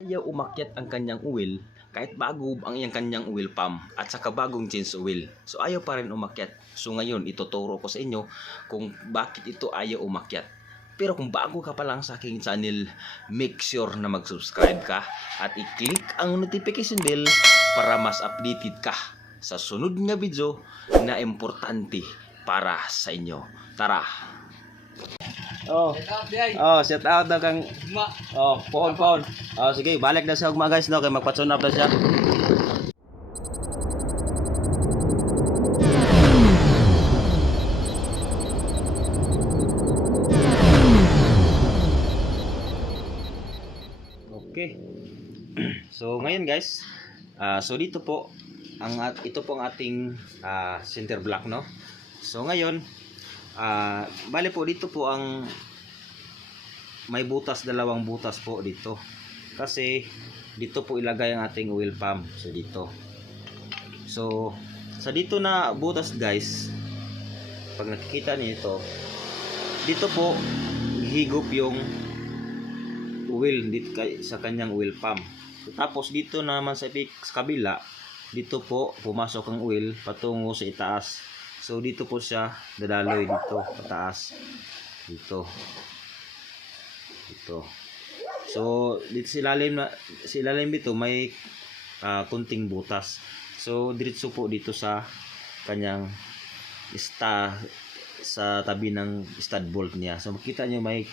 Ayaw umakyat ang kanyang oil kahit bago ang iyang kanyang oil pump at saka bagong change oil. So ayaw pa rin umakyat. So ngayon ituturo ko sa inyo kung bakit ito ayaw umakyat. Pero kung bago ka pa lang sa aking channel, make sure na mag-subscribe ka at i-click ang notification bell para mas updated ka sa sunod nga video na importante para sa inyo. Tara! Set out daw kang pohon. Sige, balik na siya ugma guys no kay magpatsunap na siya. Okay. So ngayon guys, so dito po ito po ang ating center block no. So ngayon, bale po dito po ang may butas, dalawang butas po dito. Kasi dito po ilagay ang ating oil pump. So dito. So sa dito na butas guys, pag nakikita niyo ito, dito po higop yung oil dito sa kanyang oil pump. So, tapos dito naman sa kabila, dito po pumasok ang oil patungo sa itaas. So dito po siya dadaloy dito pataas. Dito. So dito sa ilalim dito may kunting butas. So diretso po dito sa kanyang sa tabi ng stud bolt niya. So makita niyo may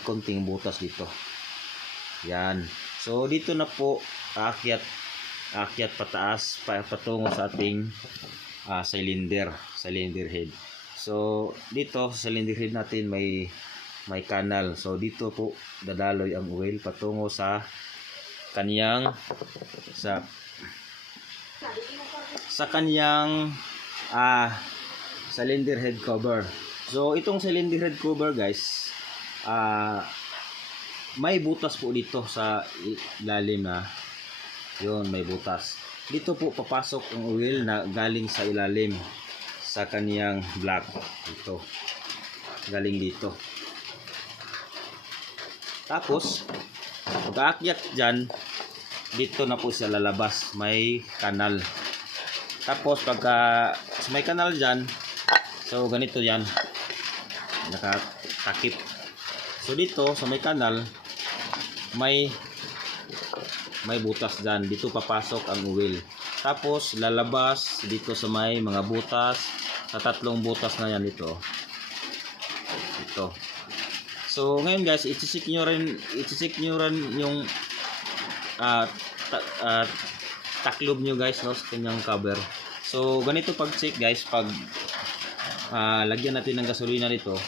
kunting butas dito. Yan. So dito na po aakyat pataas patungo sa ating cylinder head. So dito sa cylinder head natin may canal. So dito po dadaloy ang oil patungo sa kanyang cylinder head cover. So itong cylinder head cover guys, may butas po dito sa ilalim na yun, may butas. Dito po papasok ang oil na galing sa ilalim sa kaniyang block. Ito galing dito. Tapos pag-aakyat dyan, dito na po siya lalabas, may kanal. Tapos pagka may kanal dyan, so ganito yan, nakatakip. So dito sa may kanal, may butas dyan, dito papasok ang oil. Tapos lalabas dito sa may mga butas, sa tatlong butas na yan dito. Ito. So ngayon guys, i-check nyo rin yung taklob nyo guys no, sa kanyang cover. So ganito pag check guys, pag lagyan natin ng gasolina dito,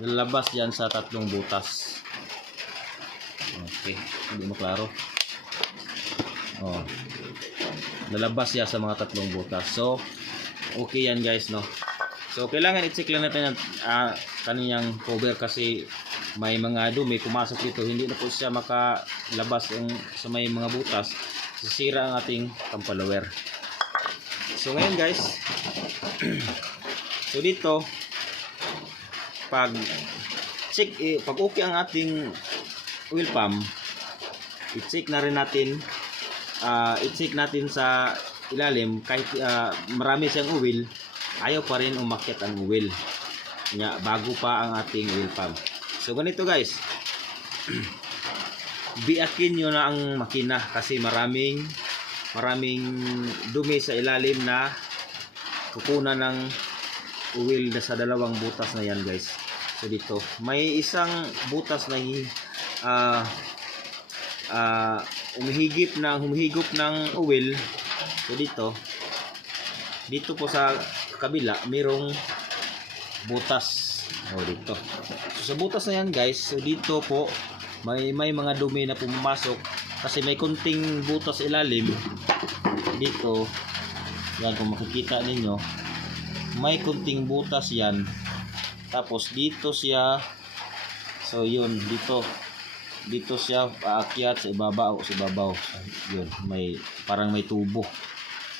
lalabas yan sa tatlong butas. Okay, hindi mo klaro. Lalabas yan sa mga tatlong butas. So okay yan guys no. So kailangan i-check lang natin ang kaniyang cover kasi may mga dumi pumasok dito, hindi na po siya makalabas sa may mga butas, sisira ang ating tampalower. So ngayon guys, so dito pag okay ang ating oil pump, i-check na rin natin, i-check natin sa ilalim kahit marami siyang oil, ayaw pa rin umakyat ang oil nga bago pa ang ating oil pump. So ganito guys, biakin nyo na ang makina kasi maraming dumi sa ilalim na kukunan ng oil na sa dalawang butas na yan guys. So dito may isang butas na humihigop ng oil. So dito po sa kabila mayroong butas dito. So sa butas na yan guys, so dito po may mga dumi na pumasok kasi may kunting butas ilalim dito. Yan, kung makikita ninyo may kunting butas yan. Tapos dito siya, so yun, dito siya paakyat sa ibabaw. Yun, parang may tubo.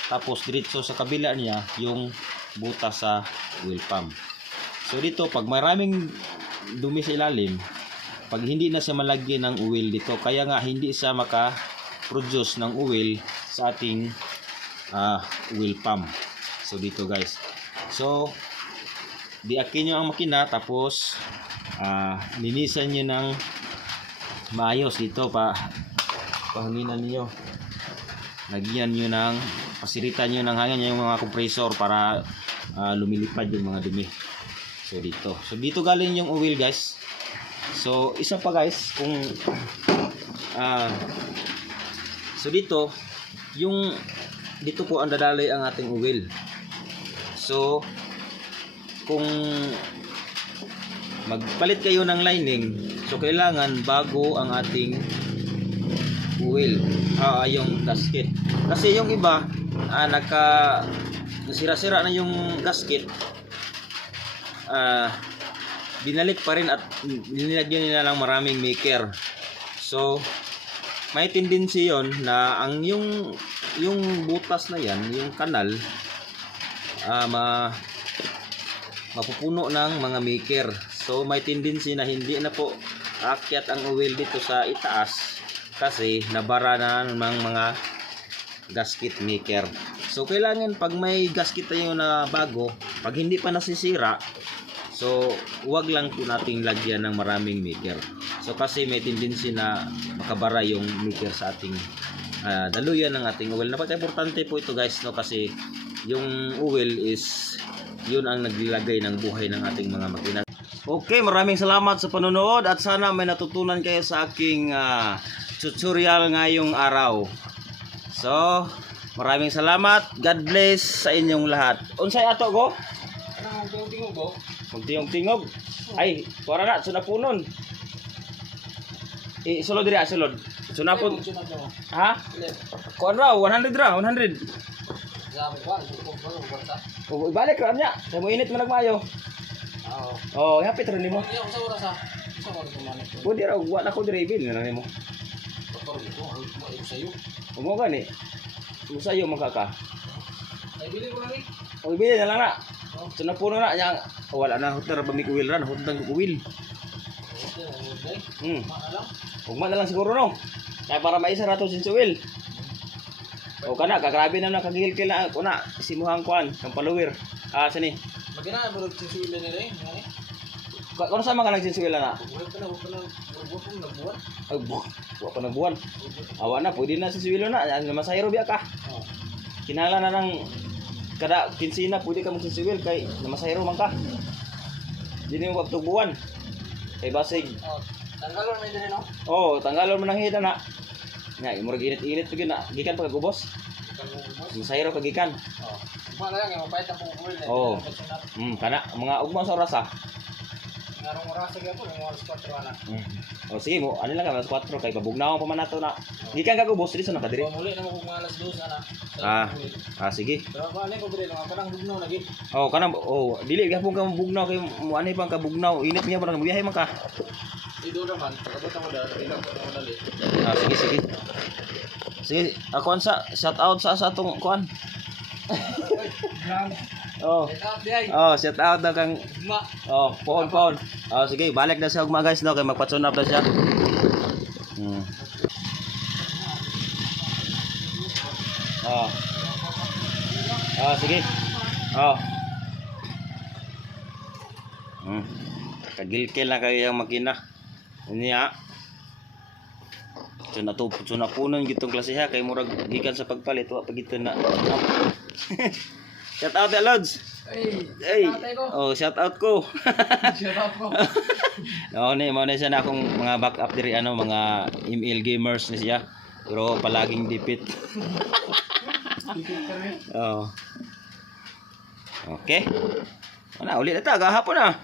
Tapos diretso sa kabila niya yung butas sa oil pump. So dito pag maraming dumi sa ilalim, pag hindi na siya malagyan ng oil dito, kaya nga hindi siya maka-produce ng oil sa ating oil pump. So dito guys, so diakin nyo ang makina, tapos linisan nyo ng maayos dito, pahanginan niyo, lagyan nyo ng, pasiritan nyo ng hangin yung mga compressor para lumilipad yung mga dumi. So dito galing yung oil guys. So isa pa guys, kung so dito po ang dadaloy ang ating oil. So kung magpalit kayo ng lining, so kailangan bago ang ating oil, yung gasket. Kasi yung iba nasira-sira na yung gasket, binalik pa rin at nilagyan nila ng maraming maker. So may tendency yon na ang yung butas na yan, yung kanal, mapupuno ng mga maker. So may tendency na hindi na po aakyat ang oil dito sa itaas kasi nabara na ng mga gasket maker. So kailangan pag may gasket tayo na bago, pag hindi pa nasisira, so huwag lang po nating lagyan ng maraming maker. So kasi may tendency na makabara yung maker sa ating daluyan ng ating oil. Napaka-importante po ito guys, no, kasi yung oil is yun ang naglagay ng buhay ng ating mga makina. Okay, maraming salamat sa panonood at sana may natutunan kayo sa aking tutorial ngayong araw. So maraming salamat. God bless sa inyong lahat. Unsay ato go? Tingog go. Tingog. Ay, para na sunapunon. Sulod diri, sulod. Sunapon. Ha? Kuan ra 100 ra, 100. Ibalik ra niya. Sa mo init man nagmayo. Oh, hapit ra nimo. Pwede ra wa na ko diri bil na nimo. Mo gani. Musayo magkaka. Ay bili ko na ni. O bili na lang na. Sunapuno na nya. Wala na hotel ba mi kuwil ran, hotel kuwil. Ugma na lang siguro no. Kaya para maisa ra to sinsuwil. O kana kagrabe na nakagilkil na kuna simuhang kuan kang paluwir. Sini. Magina mo sinsuwil ni rin, ngani. Kung sa mga nagsinsuwil na. Ay, wa pa nagbuwan. Awa na, pwede na sinsuwil na. Masahiro biya ka. Kinala na ng kada kinsina pwede ka magsinsuwil kay masahiro man ka. Dili mo pagtubuan. Kay basig. Tanggalon man din no. Oh, tanggalon man ang hita na. Nya, imurag init-init pud na. Gikan pa kagubos. Masahiro kagikan. Ugma na lang mapait ang kuwil. Oh. Kana mga ugma sa oras Ngarong oras gyud po, oras 4 ana. O sige mo, ano lang ka, alas 4 kay pabugnaw pa man nato na. Gikan kagubos diri sa nakadiri. Muli na mo kung alas 2 ana. Sige. Pero ba ani ko dire nga kanang bugnaw lagi. Oh, kanang dili gyapon ka bugnaw kay mo ani pang kabugnaw, init niya man biyahe man ka. Ido naman, pagabot mo ilang ko dali. Sige. Sige, ako sa shout out sa atong kuan. Shout out daw kang pohon. Sige, balik na sa ugma guys no kay magpatsunap na siya. Sige. Kagilkil na kayo yung makina. Unya. Sunapunon gitong klase ha kay murag gikan sa pagpalit wa pagito na. Shout out ya Lods. Hey. Shout out ko. Shout out ko. mo na siya na akong mga backup diri mga ML gamers ni siya. Pero palaging dipit. Okay. Ulit na ta gahapon na.